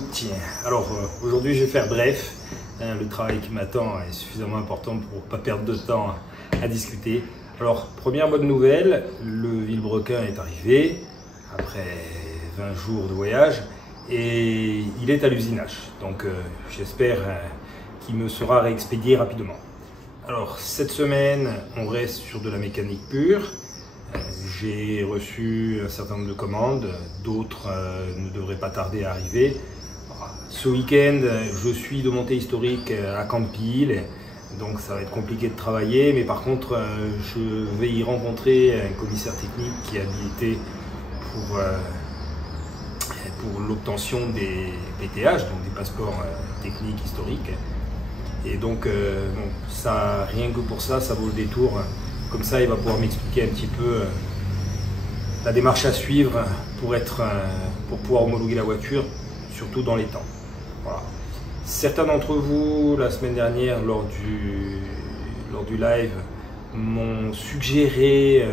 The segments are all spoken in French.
tutti. Alors aujourd'hui je vais faire bref, le travail qui m'attend est suffisamment important pour ne pas perdre de temps à discuter. Alors première bonne nouvelle, le vilebrequin est arrivé après 20 jours de voyage et il est à l'usinage, donc j'espère qu'il me sera réexpédié rapidement. Alors cette semaine on reste sur de la mécanique pure. J'ai reçu un certain nombre de commandes, d'autres ne devraient pas tarder à arriver. Ce week-end, je suis de montée historique à Campil, donc ça va être compliqué de travailler, mais par contre, je vais y rencontrer un commissaire technique qui est habilité pour l'obtention des PTH, donc des passeports techniques historiques. Et donc, bon, ça, rien que pour ça, ça vaut le détour. Comme ça, il va pouvoir m'expliquer un petit peu la démarche à suivre pour pouvoir homologuer la voiture, surtout dans les temps. Voilà. Certains d'entre vous, la semaine dernière, lors du live, m'ont suggéré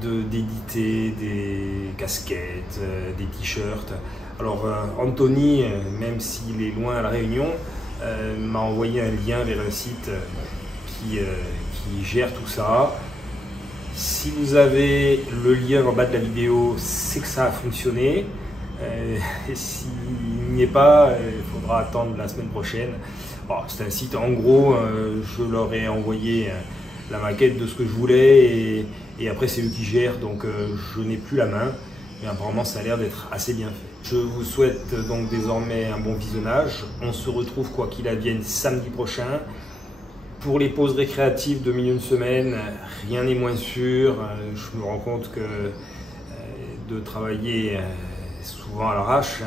d'éditer des casquettes, des t-shirts. Alors, Anthony, même s'il est loin à La Réunion, m'a envoyé un lien vers un site qui gère tout ça. Si vous avez le lien en bas de la vidéo, c'est que ça a fonctionné. Et s'il n'y est pas, il faudra attendre la semaine prochaine. Bon, c'est un site, en gros, je leur ai envoyé la maquette de ce que je voulais et après c'est eux qui gèrent, donc je n'ai plus la main. Mais apparemment ça a l'air d'être assez bien fait. Je vous souhaite donc désormais un bon visionnage. On se retrouve quoi qu'il advienne samedi prochain. Pour les pauses récréatives de milieu de semaine, rien n'est moins sûr. Je me rends compte que de travailler souvent à l'arrache,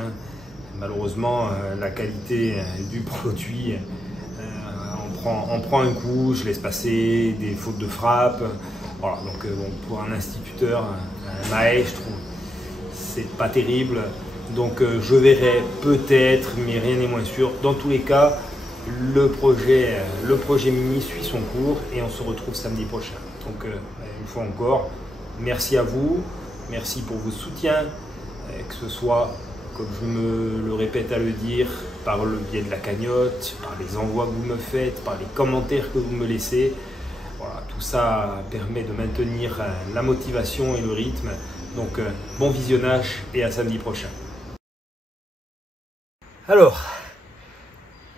malheureusement la qualité du produit en prend un coup, je laisse passer des fautes de frappe. Voilà, donc bon, pour un instituteur, un maestro, c'est pas terrible. Donc je verrai peut-être, mais rien n'est moins sûr. Dans tous les cas, le projet mini suit son cours et on se retrouve samedi prochain. Donc une fois encore, merci à vous, merci pour vos soutiens, que ce soit, comme je me le répète à le dire, par le biais de la cagnotte, par les envois que vous me faites, par les commentaires que vous me laissez. Voilà, tout ça permet de maintenir la motivation et le rythme. Donc bon visionnage et à samedi prochain. Alors,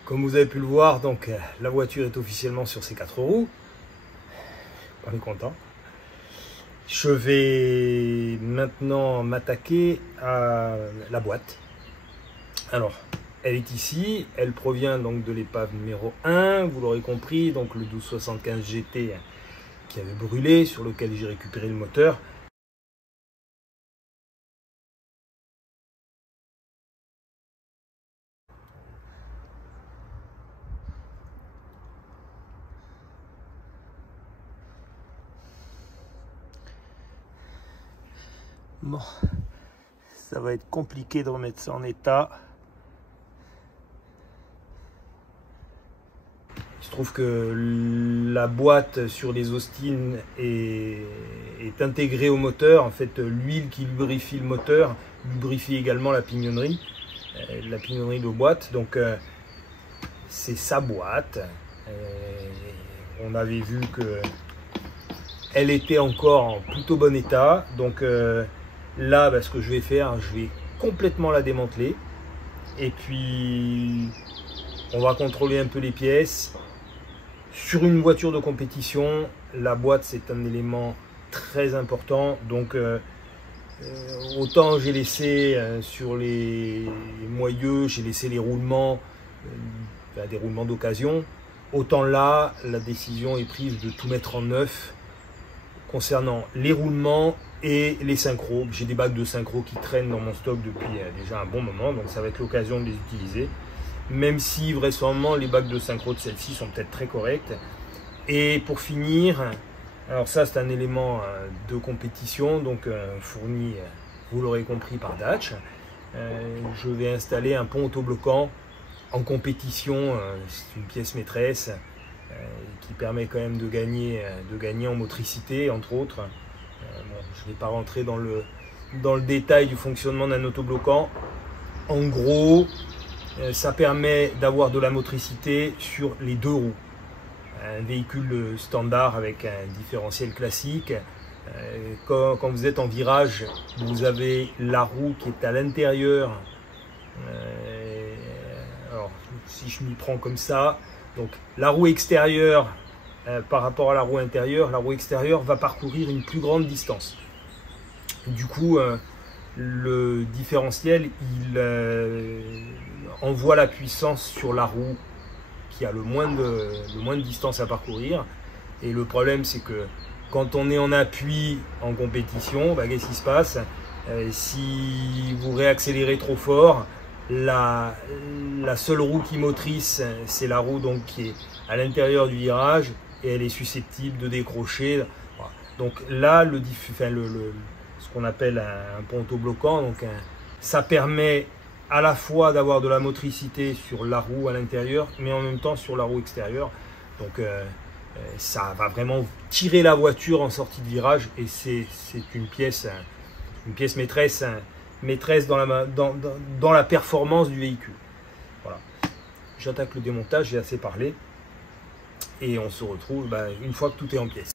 comme vous avez pu le voir, donc la voiture est officiellement sur ses 4 roues. On est content. Je vais maintenant m'attaquer à la boîte. Alors, elle est ici, elle provient donc de l'épave numéro 1, vous l'aurez compris, donc le 1275 GT qui avait brûlé, sur lequel j'ai récupéré le moteur. Bon, ça va être compliqué de remettre ça en état. Il se trouve que la boîte sur les Austin est intégrée au moteur. En fait, l'huile qui lubrifie le moteur lubrifie également la pignonnerie de boîte. Donc, c'est sa boîte. On avait vu que elle était encore en plutôt bon état. Donc, là, ce que je vais faire, je vais complètement la démanteler. Et puis, on va contrôler un peu les pièces. Sur une voiture de compétition, la boîte, c'est un élément très important. Donc, autant j'ai laissé sur les moyeux, j'ai laissé les roulements, des roulements d'occasion. Autant là, la décision est prise de tout mettre en neuf concernant les roulements et les synchros. J'ai des bacs de synchro qui traînent dans mon stock depuis déjà un bon moment, donc ça va être l'occasion de les utiliser. Même si vraisemblablement les bacs de synchro de celle-ci sont peut-être très corrects. Et pour finir, alors ça c'est un élément de compétition, donc fourni, vous l'aurez compris, par Dutch. Je vais installer un pont autobloquant en compétition, c'est une pièce maîtresse qui permet quand même de gagner en motricité, entre autres. Bon, je ne vais pas rentrer dans le détail du fonctionnement d'un autobloquant. En gros, ça permet d'avoir de la motricité sur les deux roues. Un véhicule standard avec un différentiel classique, quand vous êtes en virage, vous avez la roue qui est à l'intérieur. Alors, si je m'y prends comme ça, donc la roue extérieure par rapport à la roue extérieure va parcourir une plus grande distance. Du coup, le différentiel, il envoie la puissance sur la roue qui a le moins de distance à parcourir. Et le problème, c'est que quand on est en appui en compétition, bah, qu'est-ce qui se passe? Si vous réaccélérez trop fort, la seule roue qui motrice, c'est la roue donc, qui est à l'intérieur du virage et elle est susceptible de décrocher. Donc là, ce qu'on appelle un ponto bloquant, donc ça permet à la fois d'avoir de la motricité sur la roue à l'intérieur, mais en même temps sur la roue extérieure. Donc ça va vraiment tirer la voiture en sortie de virage et c'est une pièce maîtresse dans la performance du véhicule. Voilà. J'attaque le démontage, j'ai assez parlé et on se retrouve une fois que tout est en pièces.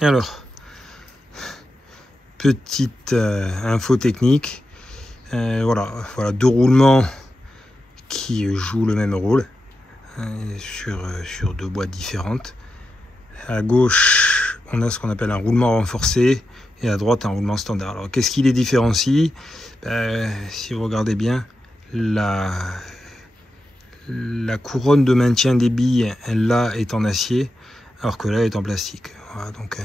Alors, petite info technique. Voilà, deux roulements qui jouent le même rôle sur deux boîtes différentes. À gauche, on a ce qu'on appelle un roulement renforcé et à droite un roulement standard. Alors, qu'est-ce qui les différencie? Si vous regardez bien, la couronne de maintien des billes, là, est en acier, alors que là, est en plastique. Voilà, donc,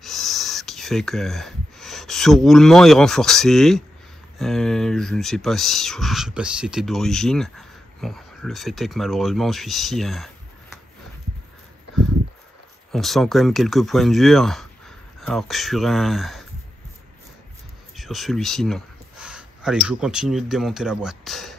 ce qui fait que ce roulement est renforcé. Je ne sais pas si c'était d'origine. Bon, le fait est que malheureusement, celui-ci, on sent quand même quelques points durs, alors que sur celui-ci, non. Allez, je continue de démonter la boîte.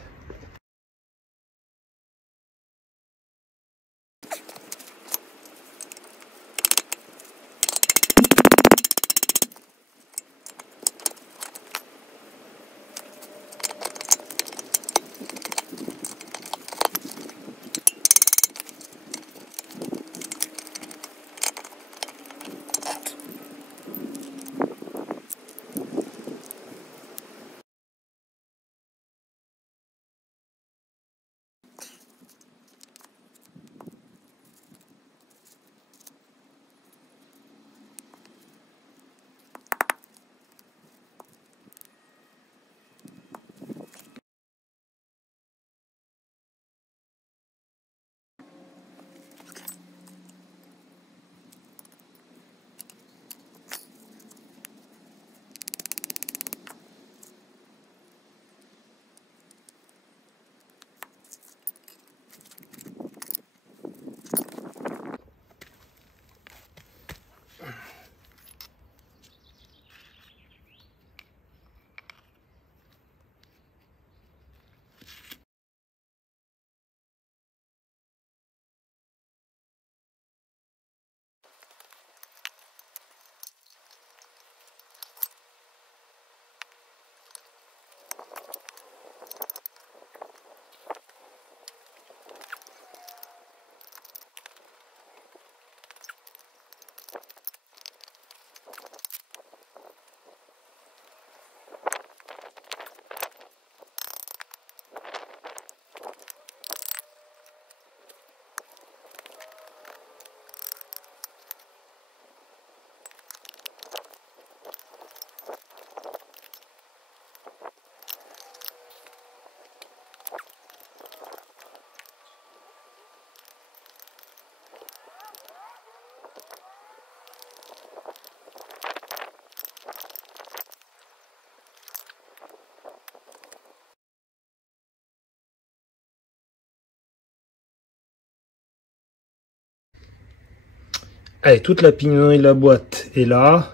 Allez, toute la pignonnerie de la boîte est là.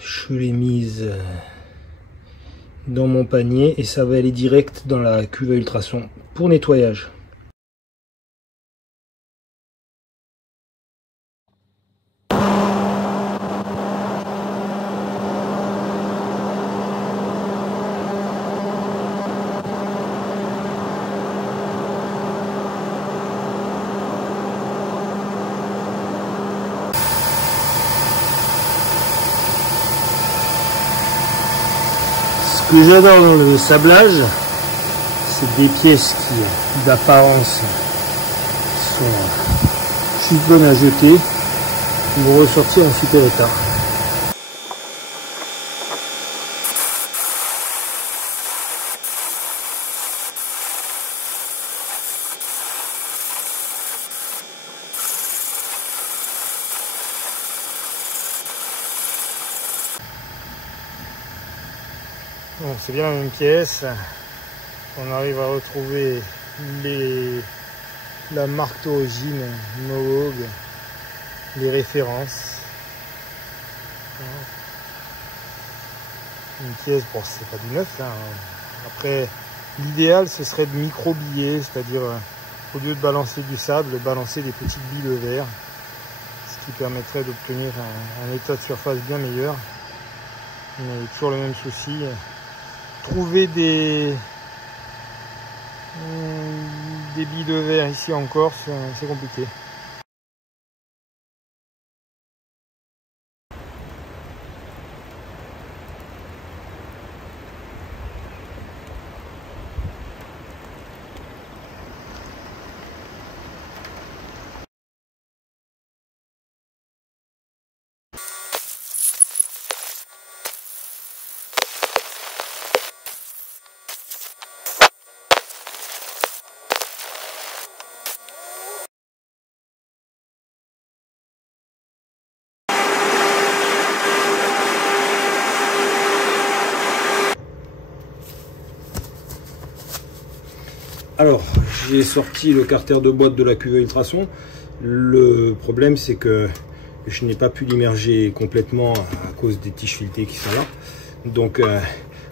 Je l'ai mise dans mon panier et ça va aller direct dans la cuve à ultrasons pour nettoyage. Ce que j'adore dans le sablage, c'est des pièces qui, d'apparence, sont juste bonnes à jeter, vont ressortir en super état. Bon, c'est bien la même pièce. On arrive à retrouver la marque d'origine Mohawk, les références. Une pièce, bon, c'est pas du neuf. Hein. Après, l'idéal, ce serait de micro-biller, c'est-à-dire au lieu de balancer du sable, balancer des petites billes de verre, ce qui permettrait d'obtenir un état de surface bien meilleur. Mais toujours le même souci. Trouver des billes de verre ici en Corse, c'est compliqué. Alors, j'ai sorti le carter de boîte de la cuve à ultrasons. Le problème, c'est que je n'ai pas pu l'immerger complètement à cause des tiges filetées qui sont là. Donc,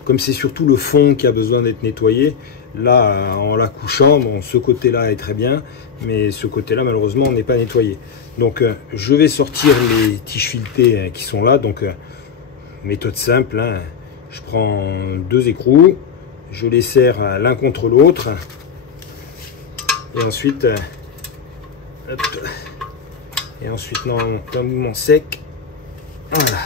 comme c'est surtout le fond qui a besoin d'être nettoyé, là, en la couchant, bon, ce côté-là est très bien, mais ce côté-là, malheureusement, n'est pas nettoyé. Donc, je vais sortir les tiges filetées qui sont là. Donc, méthode simple, hein. Je prends 2 écrous, je les serre l'un contre l'autre. Et ensuite, hop, et ensuite d'un mouvement sec, voilà.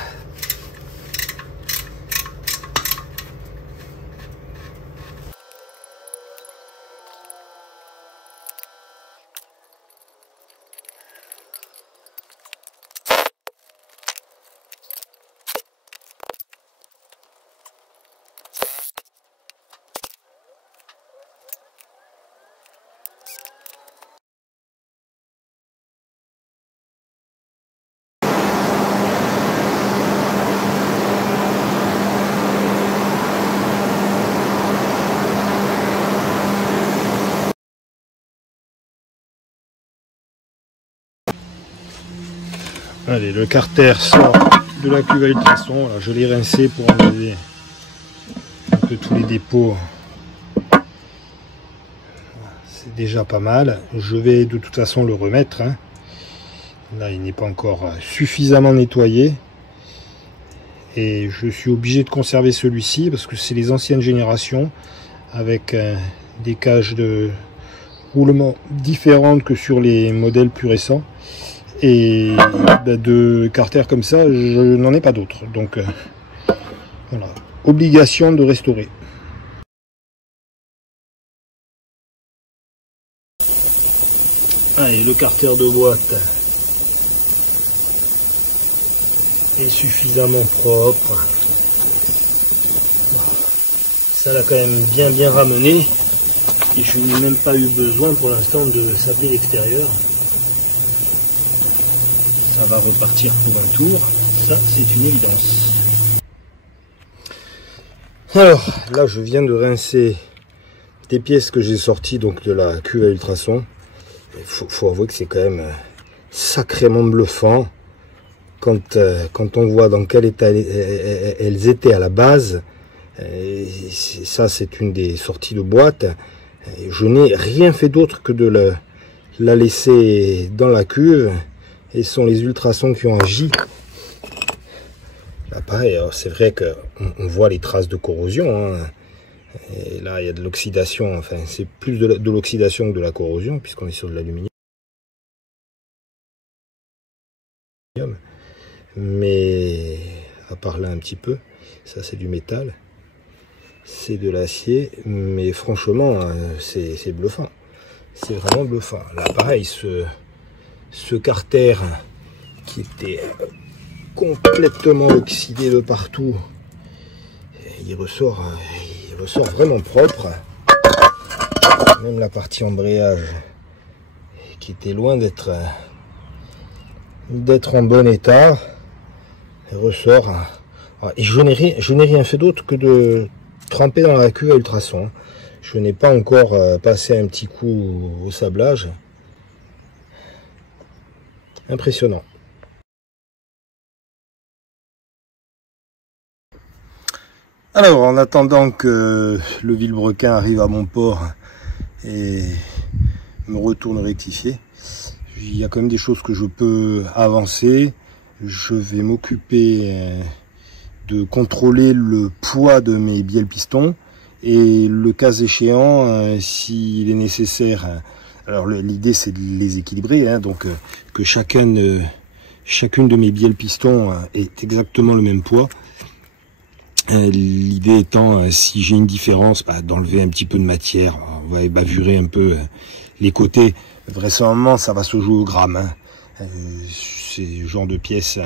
Allez, le carter sort de la cuve à ultrasons. Je l'ai rincé pour enlever un peu tous les dépôts. C'est déjà pas mal. Je vais de toute façon le remettre, hein. Là, il n'est pas encore suffisamment nettoyé. Et je suis obligé de conserver celui-ci parce que c'est les anciennes générations avec des cages de roulement différentes que sur les modèles plus récents. Et de carter comme ça, je n'en ai pas d'autres. Donc voilà, obligation de restaurer. Allez, le carter de boîte est suffisamment propre. Ça l'a quand même bien ramené. Et je n'ai même pas eu besoin pour l'instant de sabler l'extérieur. Ça va repartir pour un tour, ça c'est une évidence. Alors là je viens de rincer des pièces que j'ai sorties donc de la cuve à ultrasons. Il faut avouer que c'est quand même sacrément bluffant quand on voit dans quel état elles étaient à la base. Ça c'est une des sorties de boîte. Je n'ai rien fait d'autre que de la laisser dans la cuve. Et ce sont les ultrasons qui ont agi. Là, pareil, c'est vrai qu'on voit les traces de corrosion, hein. Et là, il y a de l'oxydation. Enfin, c'est plus de l'oxydation que de la corrosion, puisqu'on est sur de l'aluminium. Mais, à part là un petit peu, ça c'est du métal. C'est de l'acier. Mais franchement, c'est bluffant. C'est vraiment bluffant. Là, pareil, ce carter qui était complètement oxydé de partout, il ressort vraiment propre. Même la partie embrayage qui était loin d'être en bon état, elle ressort. Et je n'ai rien fait d'autre que de tremper dans la cuve à ultrasons. Je n'ai pas encore passé un petit coup au sablage. Impressionnant. Alors, en attendant que le vilebrequin arrive à mon port et me retourne rectifier, il y a quand même des choses que je peux avancer. Je vais m'occuper de contrôler le poids de mes bielles pistons et le cas échéant, s'il est nécessaire. Alors l'idée c'est de les équilibrer, hein, donc que chacune de mes bielles pistons ait exactement le même poids. L'idée étant, si j'ai une différence, d'enlever un petit peu de matière, on va bavurer un peu les côtés. Vraisemblablement ça va se jouer au gramme, hein. Ce genre de pièces,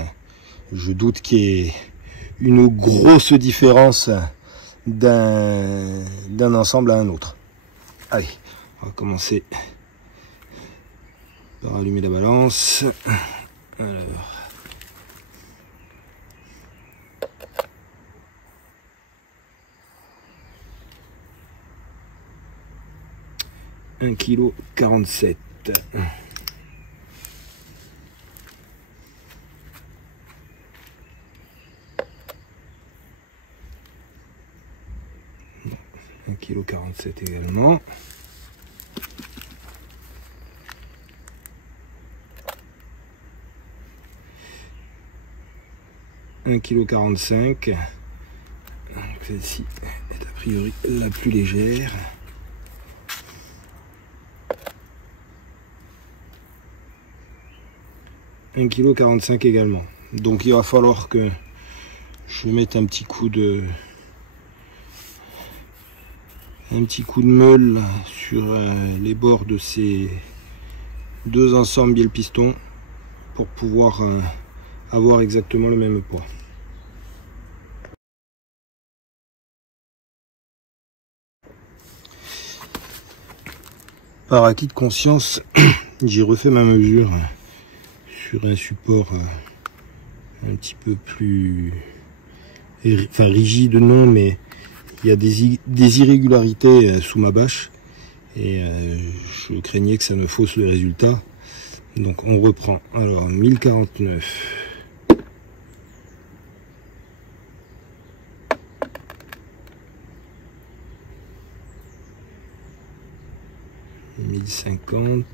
je doute qu'il y ait une grosse différence d'un ensemble à un autre. Allez, on va commencer par allumer la balance. Alors. 1,47 kg. Kilo 47 également. Kilo 45. Celle-ci est a priori la plus légère. Kilo 45 également. Donc il va falloir que je mette un petit coup de meule sur les bords de ces deux ensembles bielle piston pour pouvoir avoir exactement le même poids. Par acquis de conscience, j'ai refait ma mesure sur un support un petit peu plus rigide, non, mais il y a des irrégularités sous ma bâche et je craignais que ça ne fausse le résultat. Donc on reprend. Alors 1049. 1050.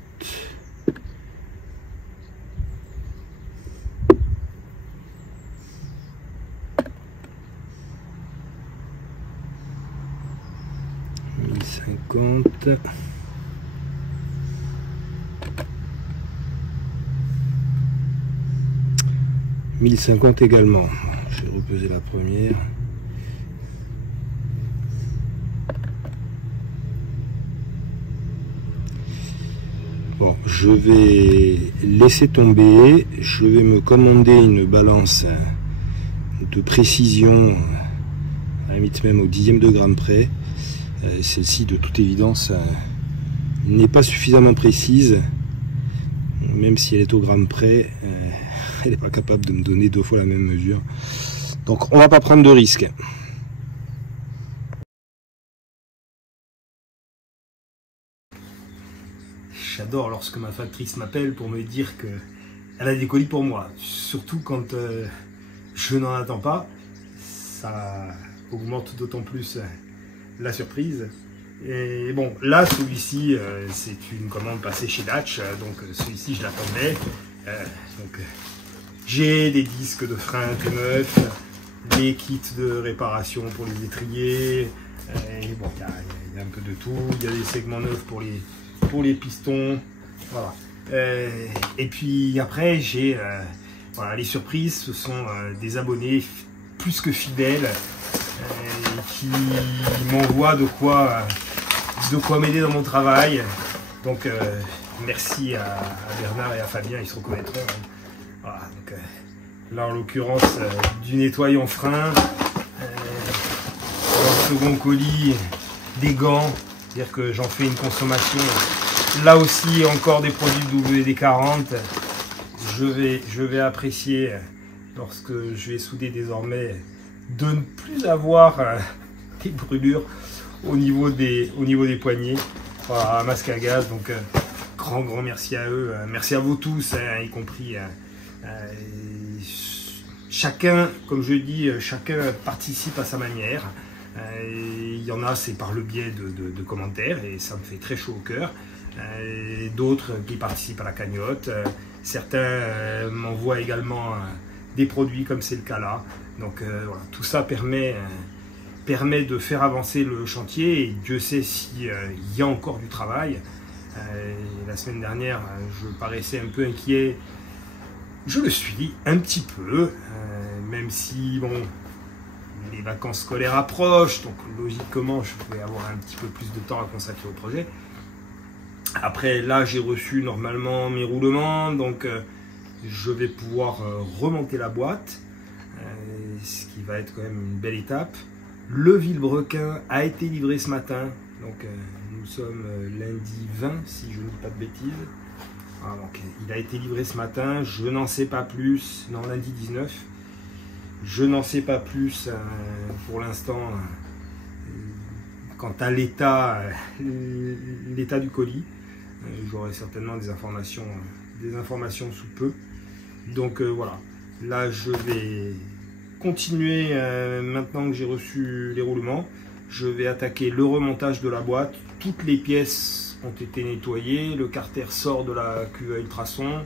1050. 1050 également. Je vais repeser la première. Bon, je vais laisser tomber. Je vais me commander une balance de précision, à la limite même au dixième de gramme près. Celle-ci, de toute évidence, n'est pas suffisamment précise. Même si elle est au gramme près, elle n'est pas capable de me donner deux fois la même mesure. Donc on va pas prendre de risque. J'adore lorsque ma factrice m'appelle pour me dire qu'elle a des colis pour moi. Surtout quand je n'en attends pas. Ça augmente d'autant plus la surprise. Et bon, là, celui-ci, c'est une commande passée chez Datch, donc celui-ci, je l'attendais. J'ai des disques de frein T9, des kits de réparation pour les étriers, et bon, il y a un peu de tout. Il y a des segments neufs pour les pistons, voilà. Et puis après, j'ai voilà, les surprises. Ce sont des abonnés plus que fidèles qui m'envoient de quoi m'aider dans mon travail. Donc merci à Bernard et à Fabien, ils se reconnaîtront. Voilà, donc, là en l'occurrence du nettoyant frein, dans le second colis des gants, c'est-à-dire que j'en fais une consommation. Là aussi encore des produits WD-40. Je vais apprécier lorsque je vais souder désormais de ne plus avoir des brûlures au niveau des poignets. Voilà, masque à gaz, donc grand merci à eux, merci à vous tous, hein, y compris chacun, comme je dis, chacun participe à sa manière. Il y en a, c'est par le biais de commentaires et ça me fait très chaud au cœur. D'autres qui participent à la cagnotte, certains m'envoient également des produits comme c'est le cas là. Donc voilà, tout ça permet de faire avancer le chantier et Dieu sait s'il y a encore du travail. La semaine dernière, je paraissais un peu inquiet. Je le suis un petit peu, même si bon, les vacances scolaires approchent, donc logiquement je vais avoir un petit peu plus de temps à consacrer au projet. Après là, j'ai reçu normalement mes roulements, donc je vais pouvoir remonter la boîte, ce qui va être quand même une belle étape. Le vilebrequin a été livré ce matin, donc nous sommes lundi 20 si je ne dis pas de bêtises. Ah, donc, il a été livré ce matin, je n'en sais pas plus, non lundi 19. Je n'en sais pas plus pour l'instant quant à l'état du colis. J'aurai certainement des informations sous peu. Donc voilà, là je vais continuer maintenant que j'ai reçu les roulements. Je vais attaquer le remontage de la boîte. Toutes les pièces ont été nettoyées, le carter sort de la cuve à ultrasons.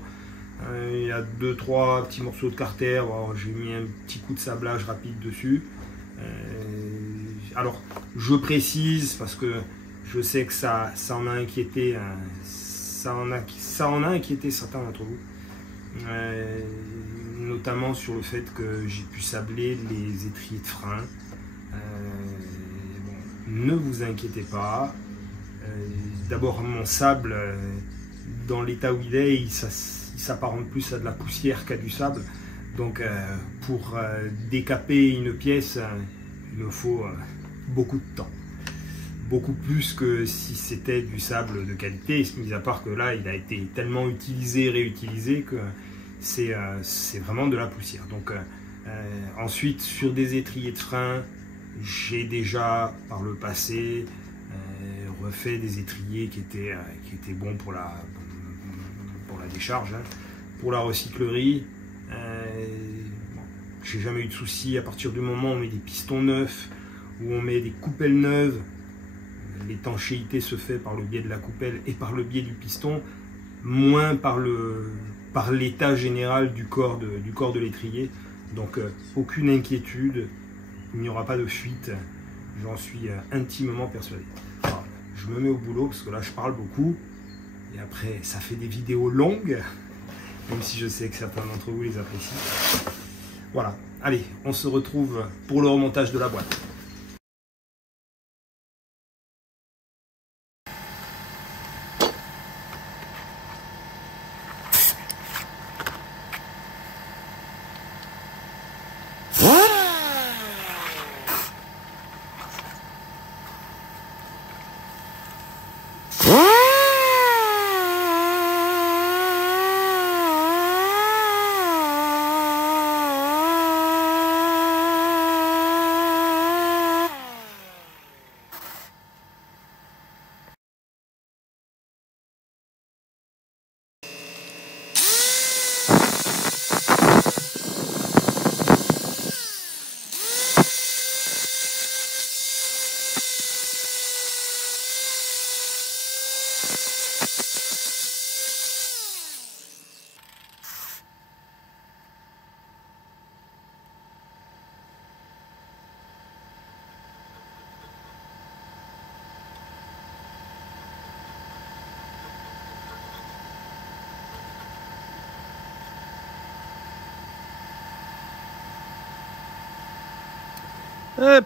Il y a 2-3 petits morceaux de carter, j'ai mis un petit coup de sablage rapide dessus. Alors je précise parce que je sais que ça en a inquiété, ça en a inquiété certains d'entre vous, notamment sur le fait que j'ai pu sabler les étriers de frein. Bon, ne vous inquiétez pas. D'abord mon sable, dans l'état où il est, il s'apparente plus à de la poussière qu'à du sable. Donc pour décaper une pièce, il me faut beaucoup de temps. Beaucoup plus que si c'était du sable de qualité, mis à part que là il a été tellement utilisé, réutilisé que c'est vraiment de la poussière. Donc ensuite sur des étriers de frein, j'ai déjà par le passé refait des étriers qui étaient bons pour la décharge, hein. Pour la recyclerie, j'ai jamais eu de soucis. À partir du moment où on met des pistons neufs, où on met des coupelles neuves, l'étanchéité se fait par le biais de la coupelle et par le biais du piston, moins par l'état général du corps de l'étrier. Donc aucune inquiétude, il n'y aura pas de fuite, j'en suis intimement persuadé. Alors, je me mets au boulot parce que là je parle beaucoup et après ça fait des vidéos longues, même si je sais que certains d'entre vous les apprécient. Voilà, allez, on se retrouve pour le remontage de la boîte.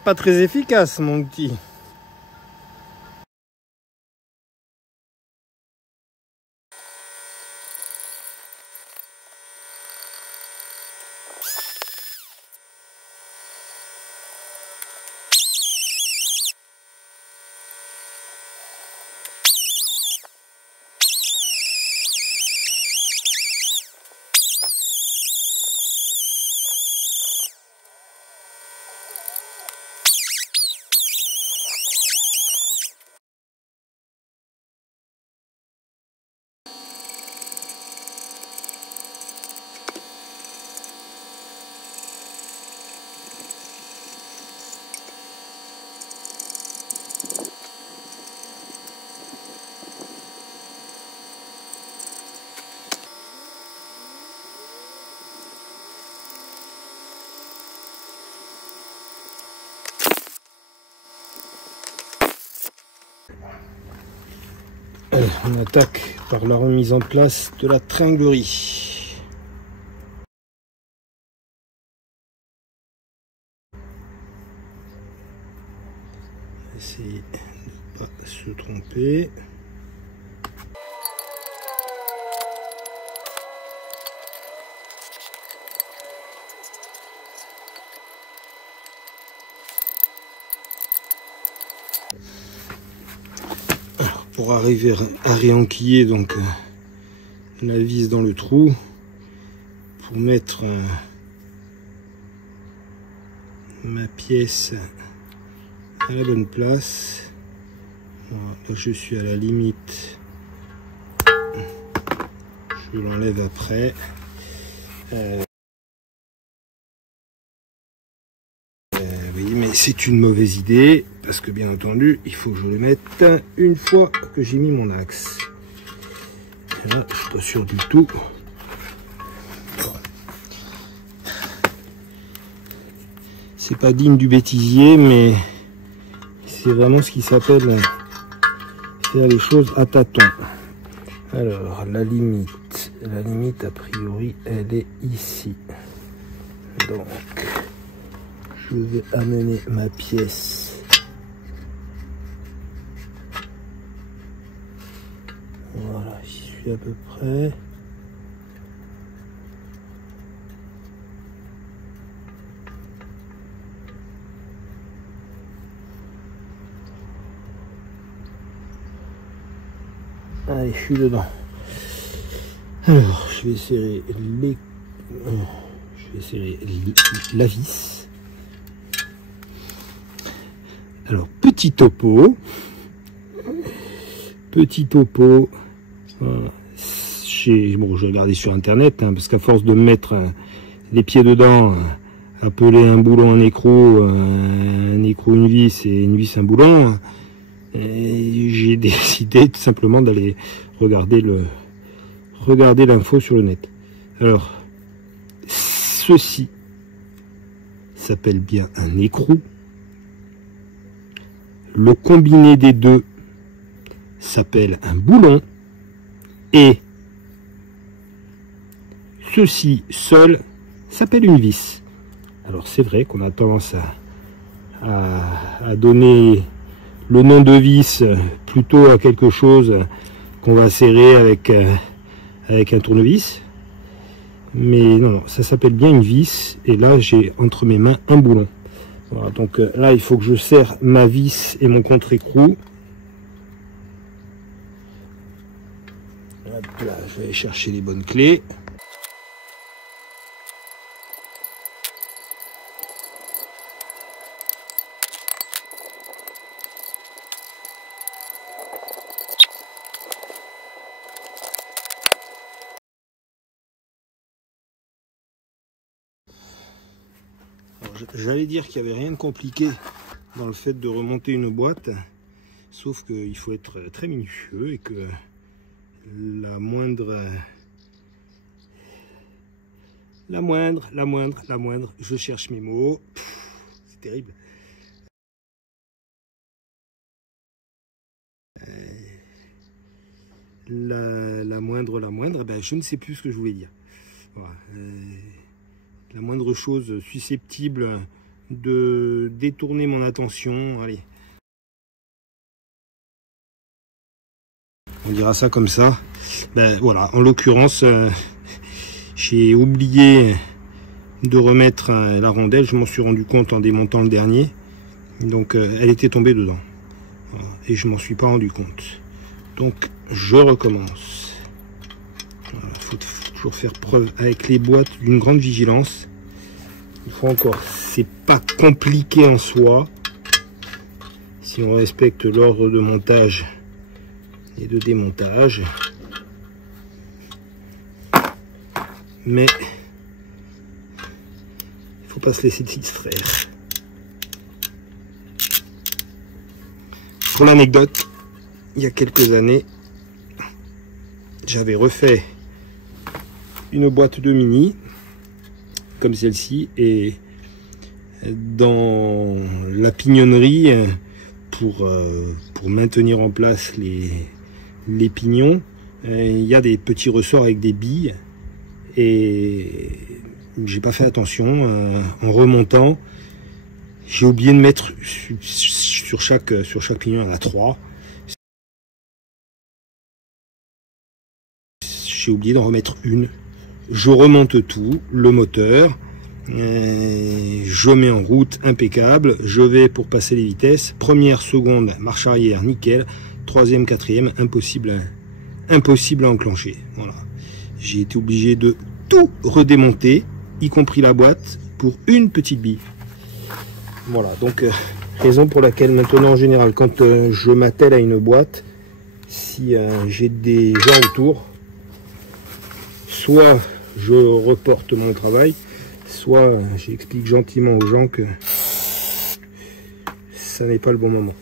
Pas très efficace mon petit. Allez, on attaque par la remise en place de la tringlerie. Essayer de ne pas se tromper. Pour arriver à réenquiller donc la vis dans le trou, pour mettre ma pièce à la bonne place, Voilà, là je suis à la limite. Je l'enlève après. Oui, mais c'est une mauvaise idée parce que bien entendu, il faut que je le mette une fois que j'ai mis mon axe. Et là, je suis pas sûr du tout. C'est pas digne du bêtisier, mais c'est vraiment ce qui s'appelle faire les choses à tâtons. Alors, la limite a priori, elle est ici. Donc, je vais amener ma pièce. Voilà, j'y suis à peu près. Allez, je suis dedans. Alors, je vais serrer la vis. Alors, petit topo. Bon, je regardais sur internet, hein, parce qu'à force de me mettre les pieds dedans, appeler un boulon un écrou une vis et une vis un boulon, j'ai décidé tout simplement d'aller regarder l'info sur le net. Alors, ceci s'appelle bien un écrou. Le combiné des deux s'appelle un boulon. Et ceci seul s'appelle une vis. Alors c'est vrai qu'on a tendance à donner le nom de vis plutôt à quelque chose qu'on va serrer avec un tournevis. Mais non, ça s'appelle bien une vis. Et là, j'ai entre mes mains un boulon. Voilà, donc là, il faut que je serre ma vis et mon contre-écrou. Hop là, je vais aller chercher les bonnes clés. J'allais dire qu'il n'y avait rien de compliqué dans le fait de remonter une boîte, sauf qu'il faut être très minutieux et que la moindre, je cherche mes mots, c'est terrible. La moindre, ben je ne sais plus ce que je voulais dire. Voilà. La moindre chose susceptible de détourner mon attention, allez. On dira ça comme ça. Ben voilà, en l'occurrence, j'ai oublié de remettre la rondelle. Je m'en suis rendu compte en démontant le dernier. Donc elle était tombée dedans. Voilà. Et je m'en suis pas rendu compte. Donc je recommence. Voilà, faut toujours faire preuve avec les boîtes d'une grande vigilance. Une fois encore, c'est pas compliqué en soi si on respecte l'ordre de montage et de démontage, mais il faut pas se laisser distraire. Pour l'anecdote, il y a quelques années, j'avais refait une boîte de mini comme celle-ci, et dans la pignonnerie pour maintenir en place les pignons, il y a des petits ressorts avec des billes, et j'ai pas fait attention en remontant. J'ai oublié de mettre sur chaque pignon, il y en a 3. J'ai oublié d'en remettre une. Je remonte tout, le moteur, je mets en route, impeccable, je vais pour passer les vitesses, première, seconde, marche arrière, nickel, troisième, quatrième, impossible à enclencher. Voilà. J'ai été obligé de tout redémonter, y compris la boîte, pour une petite bille. Voilà, donc Raison pour laquelle maintenant en général quand je m'attelle à une boîte, si j'ai des gens autour, soit je reporte mon travail, soit j'explique gentiment aux gens que ça n'est pas le bon moment.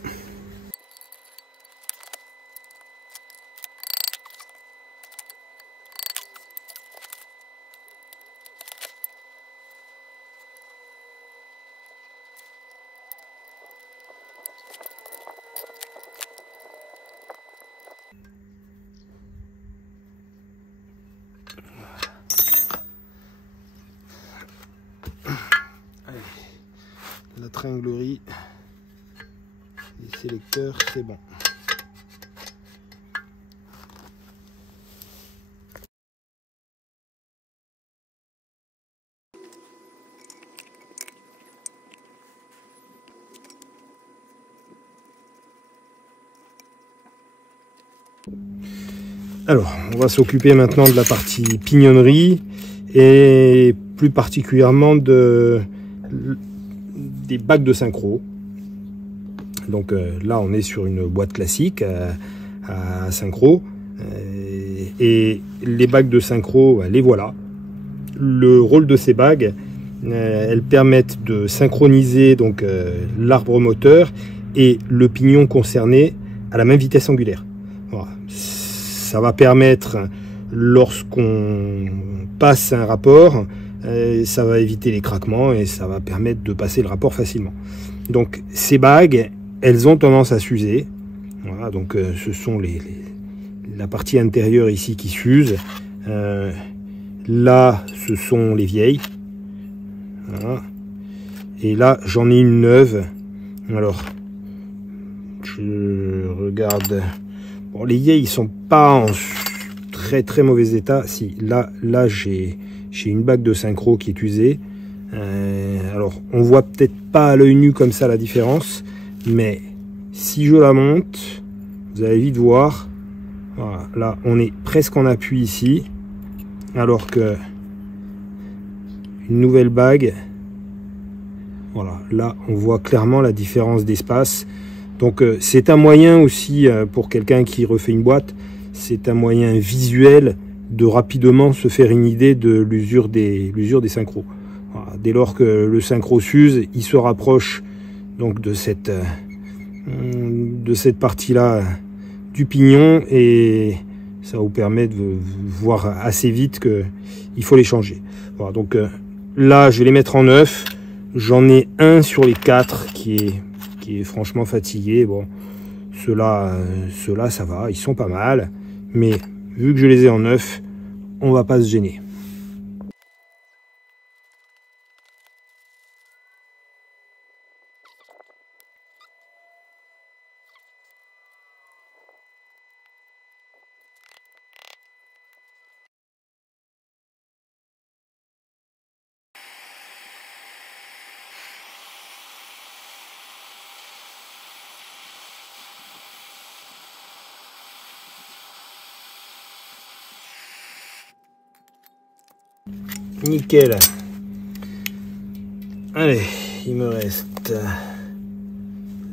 La tringlerie, les sélecteurs, c'est bon. Alors, on va s'occuper maintenant de la partie pignonnerie et plus particulièrement des bacs de synchro. Donc là, on est sur une boîte classique à synchro et les bacs de synchro, les voilà. Le rôle de ces bagues, elles permettent de synchroniser donc l'arbre moteur et le pignon concerné à la même vitesse angulaire. Voilà. Ça va permettre, lorsqu'on passe un rapport, ça va éviter les craquements et ça va permettre de passer le rapport facilement. Donc ces bagues, elles ont tendance à s'user. Voilà, donc ce sont la partie intérieure ici qui s'use. Là, ce sont les vieilles. Voilà. Et là, j'en ai une neuve. Alors, je regarde. Bon, les vieilles, ils sont pas en très mauvais état. Si, là j'ai une bague de synchro qui est usée. Alors, on voit peut-être pas à l'œil nu comme ça la différence, mais si je la monte, vous allez vite voir. Voilà, là, on est presque en appui ici, alors que une nouvelle bague, voilà, là, on voit clairement la différence d'espace. Donc, c'est un moyen aussi pour quelqu'un qui refait une boîte. C'est un moyen visuel de rapidement se faire une idée de l'usure des synchros. Voilà, dès lors que le synchro s'use, il se rapproche donc de cette partie-là du pignon et ça vous permet de voir assez vite qu'il faut les changer. Voilà, donc là, je vais les mettre en neuf. J'en ai un sur les 4 qui est franchement fatigué. Bon, ceux-là, ça va, ils sont pas mal. Mais vu que je les ai en neuf, on va pas se gêner. Nickel. Allez, il me reste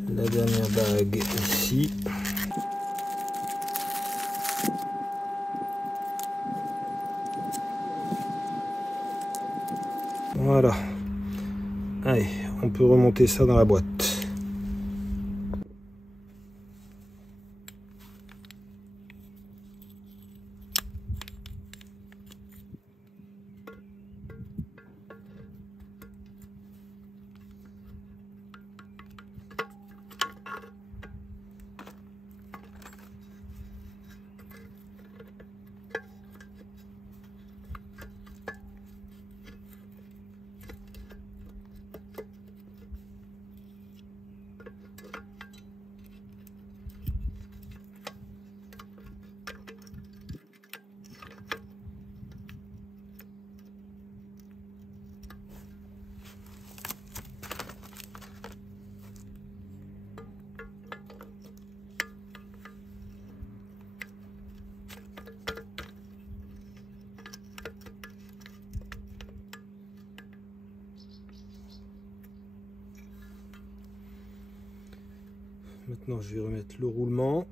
la dernière bague ici. Voilà. Allez, on peut remonter ça dans la boîte. Maintenant je vais remettre le roulement.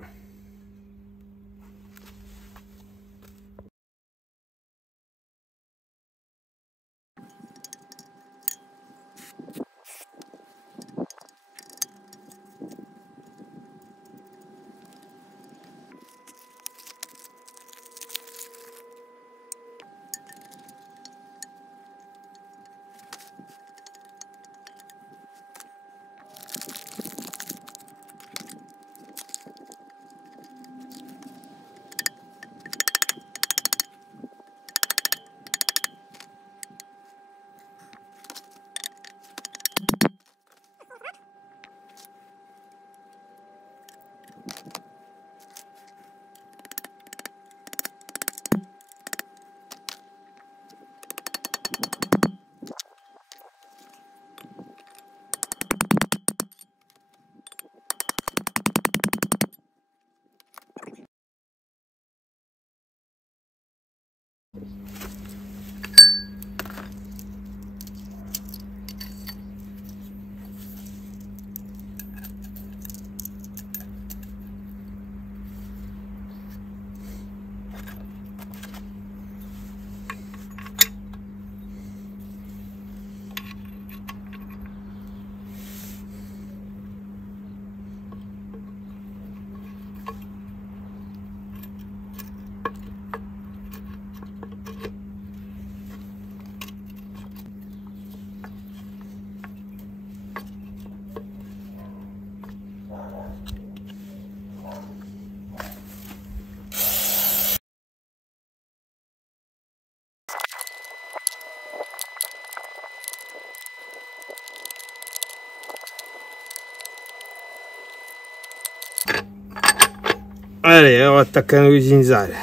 Allez, ora attaccano le zinzale.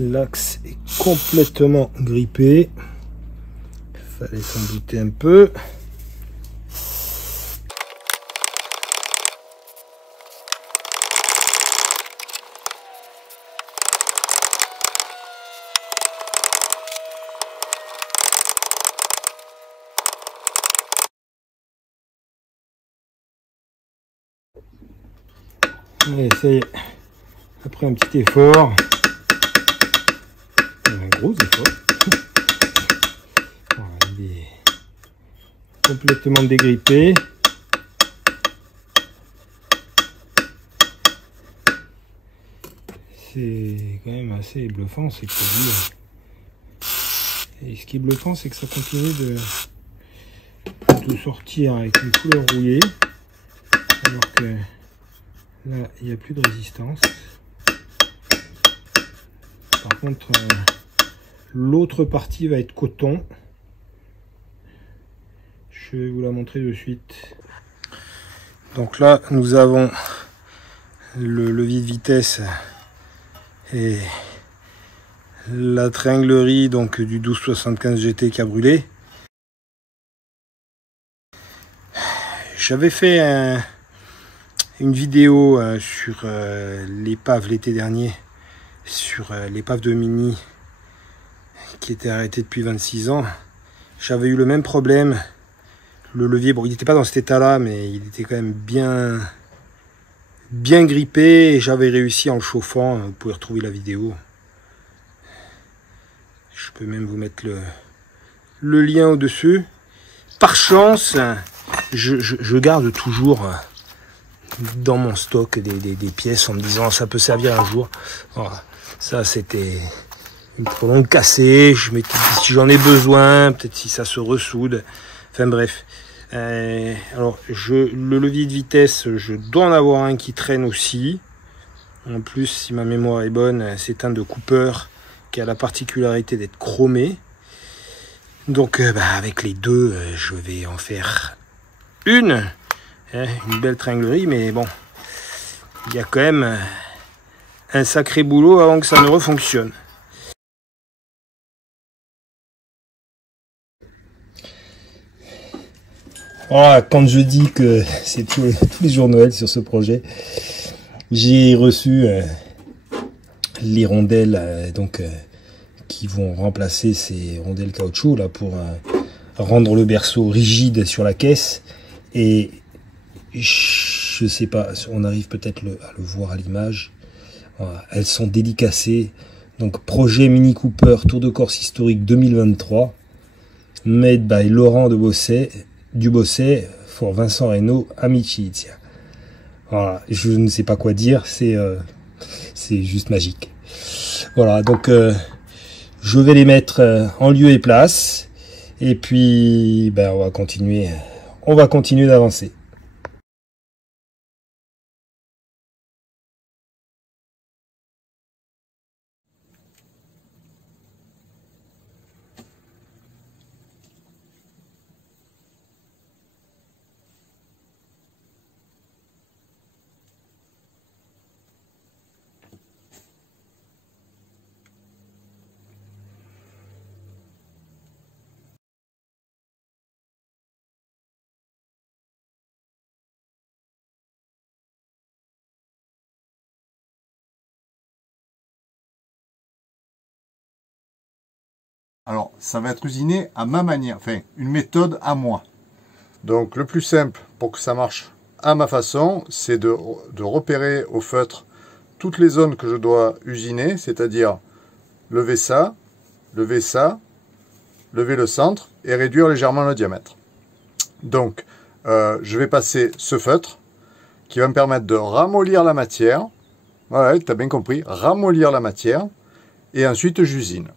L'axe est complètement grippé. Fallait s'en douter un peu. Allez, ça y est. Après un petit effort, un gros effort, voilà, il est complètement dégrippé. C'est quand même assez bluffant ces produits. Et ce qui est bluffant, c'est que ça continue de sortir avec une couleur rouillée, alors que là, il n'y a plus de résistance. Par contre, l'autre partie va être coton. Je vais vous la montrer de suite. Donc là, nous avons le levier de vitesse et la tringlerie donc du 1275 GT qui a brûlé. J'avais fait une vidéo sur l'épave l'été dernier, sur l'épave de Mini qui était arrêtée depuis 26 ans. J'avais eu le même problème. Le levier, bon, il n'était pas dans cet état là, mais il était quand même bien grippé, et j'avais réussi en le chauffant. Vous pouvez retrouver la vidéo. Je peux même vous mettre le lien au dessus. Par chance, je garde toujours dans mon stock des pièces en me disant ça peut servir un jour. Voilà. Ça, c'était une prolongue cassée. Je m'étais dit si j'en ai besoin, peut-être si ça se ressoude. Enfin bref. Alors le levier de vitesse, je dois en avoir un qui traîne aussi. En plus, si ma mémoire est bonne, c'est un de Cooper qui a la particularité d'être chromé. Donc avec les deux, je vais en faire une belle tringlerie, mais bon, il y a quand même un sacré boulot avant que ça ne refonctionne. Ah, quand je dis que c'est tous les jours Noël sur ce projet, j'ai reçu les rondelles qui vont remplacer ces rondelles caoutchouc là pour rendre le berceau rigide sur la caisse. Et je sais pas, on arrive peut-être à le voir à l'image. Voilà, elles sont dédicacées. Donc projet Mini Cooper Tour de Corse historique 2023, made by Laurent du Bosset for Vincent Reynaud Amici. Voilà, je ne sais pas quoi dire, c'est juste magique. Voilà, donc je vais les mettre en lieu et place, et puis on va continuer d'avancer. Alors, ça va être usiné à ma manière, enfin, une méthode à moi. Donc, le plus simple pour que ça marche à ma façon, c'est de repérer au feutre toutes les zones que je dois usiner, c'est-à-dire lever ça, lever le centre et réduire légèrement le diamètre. Donc, je vais passer ce feutre qui va me permettre de ramollir la matière. Ouais, tu as bien compris, ramollir la matière et ensuite j'usine.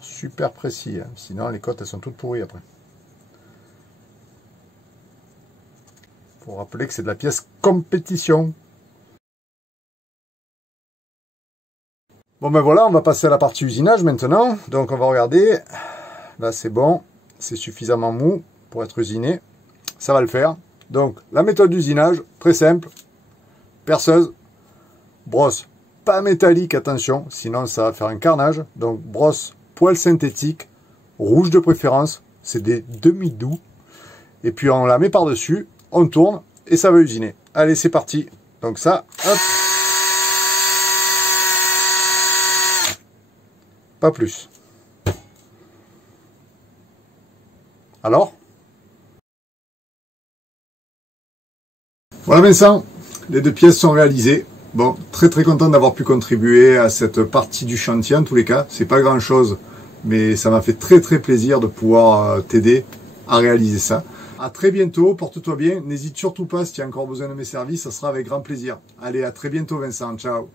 Super précis, hein. Sinon les cotes elles sont toutes pourries après. Faut rappeler que c'est de la pièce compétition. Bon ben voilà, on va passer à la partie usinage maintenant. Donc on va regarder. Là c'est bon, c'est suffisamment mou pour être usiné. Ça va le faire. Donc la méthode d'usinage, très simple. Perceuse, brosse pas métallique, attention, sinon ça va faire un carnage. Donc brosse poil synthétique, rouge de préférence, c'est des demi-doux. Et puis on la met par-dessus, on tourne et ça va usiner. Allez, c'est parti. Donc ça, hop. Pas plus. Alors? Voilà Vincent, les deux pièces sont réalisées. Bon, très content d'avoir pu contribuer à cette partie du chantier en tous les cas. C'est pas grand chose, mais ça m'a fait très plaisir de pouvoir t'aider à réaliser ça. À très bientôt, porte-toi bien. N'hésite surtout pas si tu as encore besoin de mes services, ça sera avec grand plaisir. Allez, à très bientôt Vincent, ciao.